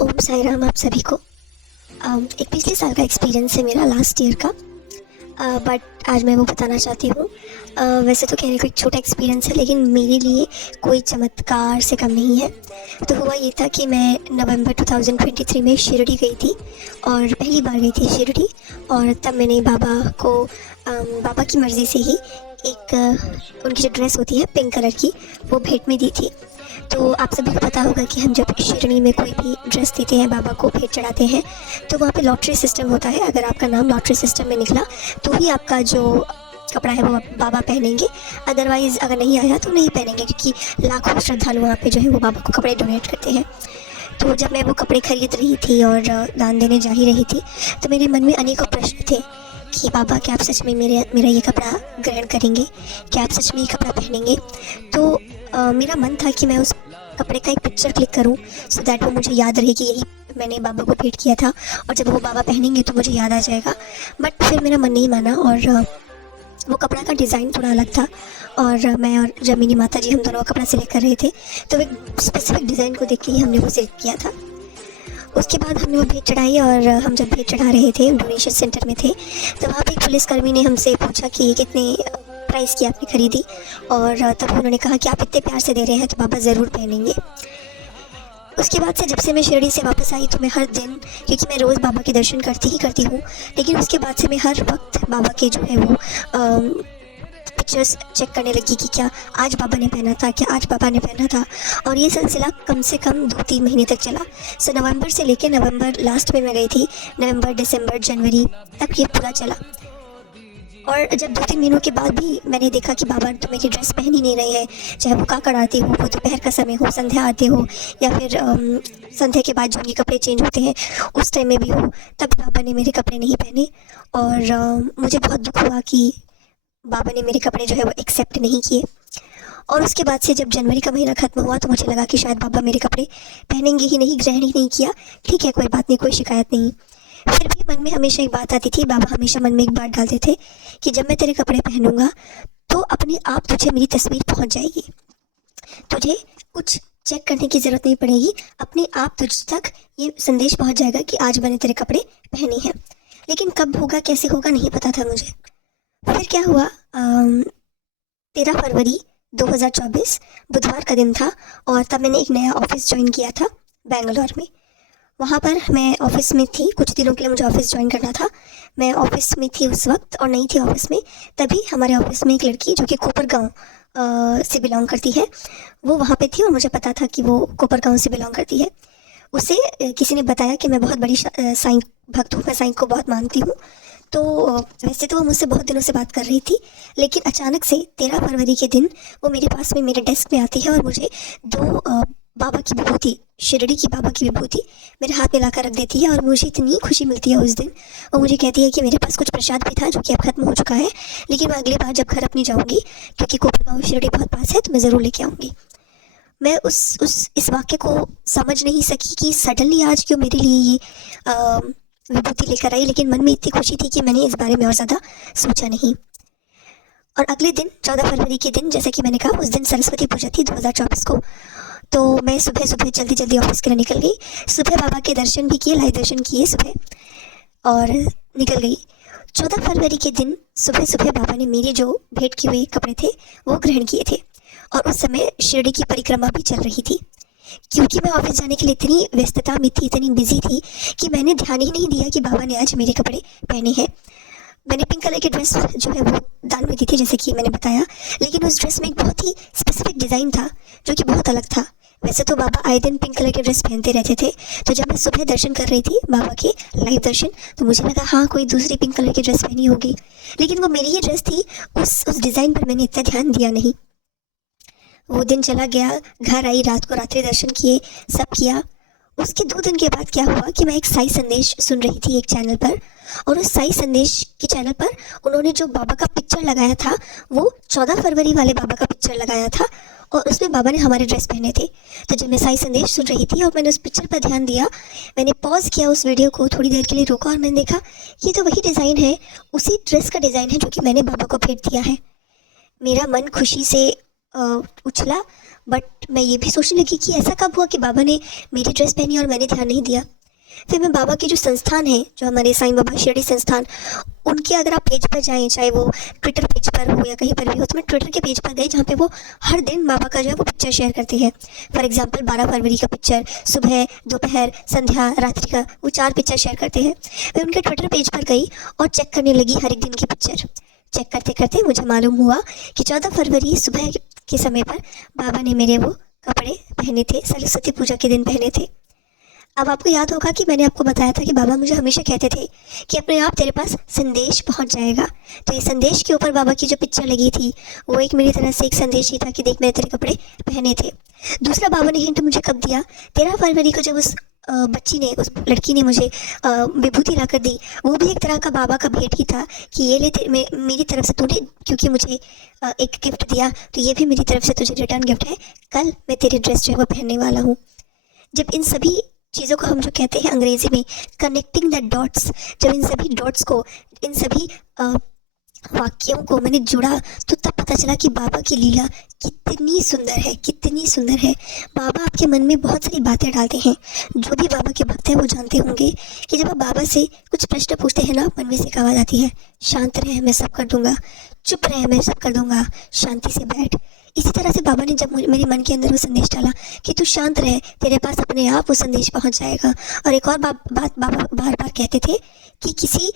ओम साई राम आप सभी को। एक पिछले साल का एक्सपीरियंस है मेरा, लास्ट ईयर का, बट आज मैं वो बताना चाहती हूँ। वैसे तो कहने को एक छोटा एक्सपीरियंस है, लेकिन मेरे लिए कोई चमत्कार से कम नहीं है। तो हुआ ये था कि मैं नवंबर 2023 में शिरडी गई थी और पहली बार गई थी शिरडी। और तब मैंने बाबा की मर्ज़ी से ही एक उनकी जो ड्रेस होती है पिंक कलर की, वो भेंट में दी थी। तो आप सभी को पता होगा कि हम जब शिरडी में कोई भी ड्रेस देते हैं, बाबा को भेंट चढ़ाते हैं, तो वहाँ पे लॉटरी सिस्टम होता है। अगर आपका नाम लॉटरी सिस्टम में निकला तो ही आपका जो कपड़ा है वो बाबा पहनेंगे, अदरवाइज़ अगर नहीं आया तो नहीं पहनेंगे, क्योंकि लाखों श्रद्धालु वहाँ पे जो है वो बाबा को कपड़े डोनेट करते हैं। तो जब मैं वो कपड़े खरीद रही थी और दान देने जा ही रही थी, तो मेरे मन में अनेकों प्रश्न थे कि बाबा क्या आप सच में मेरा ये कपड़ा ग्रहण करेंगे, क्या आप सच में ये कपड़ा पहनेंगे। तो मेरा मन था कि मैं उस कपड़े का एक पिक्चर क्लिक करूं, सो दैट वो मुझे याद रहे कि यही मैंने बाबा को भेंट किया था, और जब वो बाबा पहनेंगे तो मुझे याद आ जाएगा। बट फिर मेरा मन नहीं माना, और वो कपड़ा का डिज़ाइन थोड़ा अलग था, और मैं और जमीनी माता जी हम दोनों कपड़ा सिलेक्ट कर रहे थे। तो एक स्पेसिफिक डिज़ाइन को देख के ही हमने वो सिलेक्ट किया था। उसके बाद हमने वो भेंट चढ़ाई, और हम जब भेंट चढ़ा रहे थे, डोनेशन सेंटर में थे, तो वहाँ पे एक पुलिसकर्मी ने हमसे पूछा कि ये कितने प्राइस की आपने खरीदी। और तब उन्होंने कहा कि आप इतने प्यार से दे रहे हैं तो बाबा ज़रूर पहनेंगे। उसके बाद से जब से मैं शिरडी से वापस आई, तो मैं हर दिन, क्योंकि मैं रोज़ बाबा के दर्शन करती ही करती हूँ, लेकिन उसके बाद से मैं हर वक्त बाबा के जो है वो पिक्चर्स चेक करने लगी कि क्या आज बाबा ने पहना था, क्या आज बाबा ने पहना था। और ये सिलसिला कम से कम 2-3 महीने तक चला। सो नवंबर से लेके नवंबर लास्ट में मैं गई थी, नवंबर, दिसंबर, जनवरी तक ये पूरा चला। और जब 2-3 महीनों के बाद भी मैंने देखा कि बाबा तो मेरी ड्रेस पहन ही नहीं रहे हैं, चाहे वो काकड़ आरती हो, वो दोपहर का समय हो, संध्या आरती हो, या फिर संध्या के बाद जो उनके कपड़े चेंज होते हैं उस टाइम में भी हो, तब बाबा ने मेरे कपड़े नहीं पहने। और मुझे बहुत दुख हुआ कि बाबा ने मेरे कपड़े जो है वो एक्सेप्ट नहीं किए। और उसके बाद से जब जनवरी का महीना ख़त्म हुआ, तो मुझे लगा कि शायद बाबा मेरे कपड़े पहनेंगे ही नहीं, ग्रहण ही नहीं किया। ठीक है, कोई बात नहीं, कोई शिकायत नहीं। फिर भी मन में हमेशा एक बात आती थी, बाबा हमेशा मन में एक बात डालते थे कि जब मैं तेरे कपड़े पहनूंगा तो अपने आप तुझे मेरी तस्वीर पहुंच जाएगी, तुझे कुछ चेक करने की ज़रूरत नहीं पड़ेगी, अपने आप तुझ तक ये संदेश पहुंच जाएगा कि आज मैंने तेरे कपड़े पहने हैं। लेकिन कब होगा, कैसे होगा, नहीं पता था मुझे। फिर क्या हुआ, 13 फरवरी 2024 बुधवार का दिन था, और तब मैंने एक नया ऑफिस ज्वाइन किया था बेंगलोर में। वहाँ पर मैं ऑफिस में थी, कुछ दिनों के लिए मुझे ऑफिस ज्वाइन करना था। मैं ऑफिस में थी उस वक्त और नहीं थी ऑफिस में। तभी हमारे ऑफिस में एक लड़की जो कि कोपरगांव से बिलोंग करती है, वो वहाँ पे थी, और मुझे पता था कि वो कोपरगांव से बिलोंग करती है। उसे किसी ने बताया कि मैं बहुत बड़ी साईं भक्त हूँ, मैं साईं को बहुत मानती हूँ। तो वैसे तो वो मुझसे बहुत दिनों से बात कर रही थी, लेकिन अचानक से 13 फरवरी के दिन वो मेरे पास में मेरे डेस्क में आती है और मुझे 2 बाबा की विभूति, शिरडी की बाबा की विभूति मेरे हाथ में लाकर रख देती है। और मुझे इतनी खुशी मिलती है उस दिन। और मुझे कहती है कि मेरे पास कुछ प्रसाद भी था जो कि अब ख़त्म हो चुका है, लेकिन मैं अगली बार जब घर अपनी जाऊँगी, क्योंकि कोपरगांव शिरडी बहुत पास है, तो मैं ज़रूर लेके आऊँगी। मैं इस वाक्य को समझ नहीं सकी कि सडनली आज क्यों मेरे लिए ये विभूति लेकर आई, लेकिन मन में इतनी खुशी थी कि मैंने इस बारे में और ज़्यादा सोचा नहीं। और अगले दिन 14 फरवरी के दिन, जैसा कि मैंने कहा, उस दिन सरस्वती पूजा थी 2024 को। तो मैं सुबह सुबह जल्दी ऑफिस के लिए निकल गई। सुबह बाबा के दर्शन भी किए, लाइव दर्शन किए सुबह, और निकल गई। 14 फरवरी के दिन सुबह सुबह बाबा ने मेरे जो भेंट किए हुए कपड़े थे वो ग्रहण किए थे। और उस समय शिरडी की परिक्रमा भी चल रही थी। क्योंकि मैं ऑफिस जाने के लिए इतनी व्यस्तता में थी, इतनी बिजी थी, कि मैंने ध्यान ही नहीं दिया कि बाबा ने आज मेरे कपड़े पहने हैं। मैंने पिंक कलर की ड्रेस जो है वो दान में दी थी, जैसे कि मैंने बताया, लेकिन उस ड्रेस में एक बहुत ही स्पेसिफिक डिज़ाइन था जो कि बहुत अलग था। वैसे तो बाबा आए दिन पिंक कलर की ड्रेस पहनते रहते थे। तो जब मैं सुबह दर्शन कर रही थी बाबा के लाइव दर्शन, तो मुझे लगा हाँ कोई दूसरी पिंक कलर की ड्रेस पहनी होगी, लेकिन वो मेरी ही ड्रेस थी। उस डिज़ाइन पर मैंने इतना ध्यान दिया नहीं। वो दिन चला गया, घर आई, रात को रात्रि दर्शन किए, सब किया। उसके 2 दिन के बाद क्या हुआ कि मैं एक साई संदेश सुन रही थी एक चैनल पर, और उस साई संदेश के चैनल पर उन्होंने जो बाबा का पिक्चर लगाया था, वो 14 फरवरी वाले बाबा का पिक्चर लगाया था, और उसमें बाबा ने हमारे ड्रेस पहने थे। तो जब मैं साई संदेश सुन रही थी और मैंने उस पिक्चर पर ध्यान दिया, मैंने पॉज किया, उस वीडियो को थोड़ी देर के लिए रोका, और मैंने देखा ये तो वही डिज़ाइन है, उसी ड्रेस का डिज़ाइन है जो कि मैंने बाबा को भेंट दिया है। मेरा मन खुशी से उछला, बट मैं ये भी सोचने लगी कि ऐसा कब हुआ कि बाबा ने मेरी ड्रेस पहनी और मैंने ध्यान नहीं दिया। फिर मैं बाबा के जो संस्थान है, जो हमारे साईं बाबा शिरडी संस्थान, उनके अगर आप पेज पर जाएँ, चाहे वो ट्विटर पेज पर हो या कहीं पर भी हो, तो मैं ट्विटर के पेज पर गई जहाँ पे वो हर दिन बाबा का जो है वो पिक्चर शेयर करते हैं। फॉर एग्जांपल 12 फरवरी का पिक्चर, सुबह, दोपहर, संध्या, रात्रि का, वो 4 पिक्चर शेयर करते हैं। मैं उनके ट्विटर पेज पर गई और चेक करने लगी हर एक दिन की पिक्चर। चेक करते करते मुझे मालूम हुआ कि 14 फरवरी सुबह के समय पर बाबा ने मेरे वो कपड़े पहने थे, सरस्वती पूजा के दिन पहने थे। अब आपको याद होगा कि मैंने आपको बताया था कि बाबा मुझे हमेशा कहते थे कि अपने आप तेरे पास संदेश पहुंच जाएगा। तो ये संदेश के ऊपर बाबा की जो पिक्चर लगी थी, वो एक मेरी तरह से एक संदेश ही था कि देख, मैं तेरे कपड़े पहने थे। दूसरा, बाबा ने हिंट मुझे कब दिया, 13 फरवरी को जब उस बच्ची ने, उस लड़की ने मुझे विभूति ला कर दी, वो भी एक तरह का बाबा का भेंट ही था कि ये ले मेरी तरफ से तूने क्योंकि मुझे एक गिफ्ट दिया, तो ये भी मेरी तरफ से तुझे रिटर्न गिफ्ट है। कल मैं तेरी ड्रेस जो है वो पहनने वाला हूँ। जब इन सभी चीज़ों को हम जो कहते हैं अंग्रेज़ी में कनेक्टिंग द डॉट्स, जब इन सभी डॉट्स को, इन सभी वाक्यों को मैंने जुड़ा, तो तब पता चला कि बाबा की लीला कितनी सुंदर है, कितनी सुंदर है। बाबा आपके मन में बहुत सारी बातें डालते हैं। जो भी बाबा के भक्त हैं वो जानते होंगे कि जब आप बाबा से कुछ प्रश्न पूछते हैं ना, मन में से एक आवाज़ आती है, शांत रहे, मैं सब कर दूंगा, चुप रहे, मैं सब कर दूंगा, शांति से बैठ। इसी तरह से बाबा ने जब मेरे मन के अंदर वो संदेश डाला कि तू शांत रहे, तेरे पास अपने आप वो संदेश पहुंच जाएगा। और एक और बात बाबा बार बार कहते थे कि किसी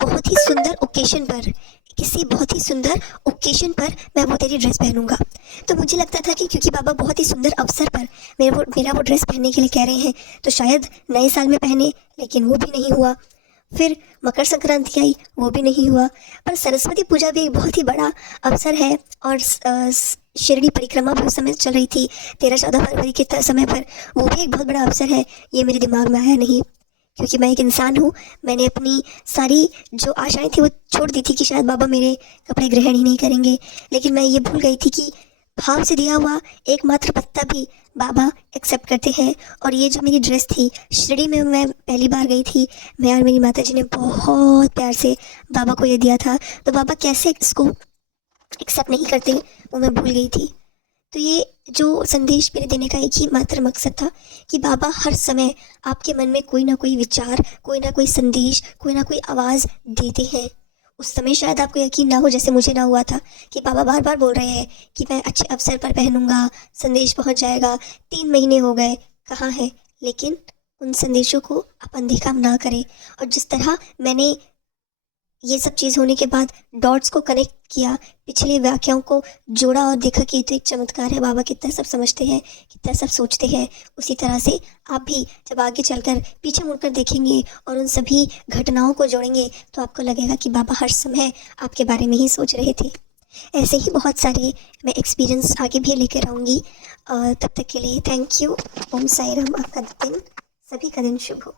बहुत ही सुंदर ओकेशन पर, किसी बहुत ही सुंदर ओकेशन पर मैं वो तेरी ड्रेस पहनूंगा। तो मुझे लगता था कि क्योंकि बाबा बहुत ही सुंदर अवसर पर मेरा वो ड्रेस पहनने के लिए कह रहे हैं, तो शायद नए साल में पहने, लेकिन वो भी नहीं हुआ। फिर मकर संक्रांति आई, वो भी नहीं हुआ। पर सरस्वती पूजा भी एक बहुत ही बड़ा अवसर है, और शिरडी परिक्रमा भी उस समय चल रही थी 13-14 फरवरी के समय पर, वो भी एक बहुत बड़ा अवसर है। ये मेरे दिमाग में आया नहीं, क्योंकि मैं एक इंसान हूँ। मैंने अपनी सारी जो आशाएं थी वो छोड़ दी थी कि शायद बाबा मेरे कपड़े ग्रहण ही नहीं करेंगे। लेकिन मैं ये भूल गई थी कि भाव से दिया हुआ एकमात्र पत्ता भी बाबा एक्सेप्ट करते हैं। और ये जो मेरी ड्रेस थी, शिरडी में मैं पहली बार गई थी, मैं और मेरी माता जी ने बहुत प्यार से बाबा को ये दिया था, तो बाबा कैसे इसको एक्सेप्ट नहीं करते वो मैं भूल गई थी। तो ये जो संदेश मेरे देने का एक ही मात्र मकसद था कि बाबा हर समय आपके मन में कोई ना कोई विचार, कोई ना कोई संदेश, कोई ना कोई आवाज़ देते हैं। उस समय शायद आपको यकीन ना हो, जैसे मुझे ना हुआ था, कि बाबा बार बार बोल रहे हैं कि मैं अच्छे अवसर पर पहनूंगा, संदेश पहुंच जाएगा। 3 महीने हो गए, कहाँ है? लेकिन उन संदेशों को आप अनदेखा ना करें। और जिस तरह मैंने ये सब चीज़ होने के बाद डॉट्स को कनेक्ट किया, पिछले वाक्यों को जोड़ा और देखा कि ये तो एक चमत्कार है, बाबा कितना सब समझते हैं, कितना सब सोचते हैं, उसी तरह से आप भी जब आगे चलकर पीछे मुड़कर देखेंगे और उन सभी घटनाओं को जोड़ेंगे, तो आपको लगेगा कि बाबा हर समय आपके बारे में ही सोच रहे थे। ऐसे ही बहुत सारे मैं एक्सपीरियंस आगे भी लेकर आऊँगी। तब तक के लिए थैंक यू। ओम साई राम। आपका दिन, सभी का दिन शुभ हो।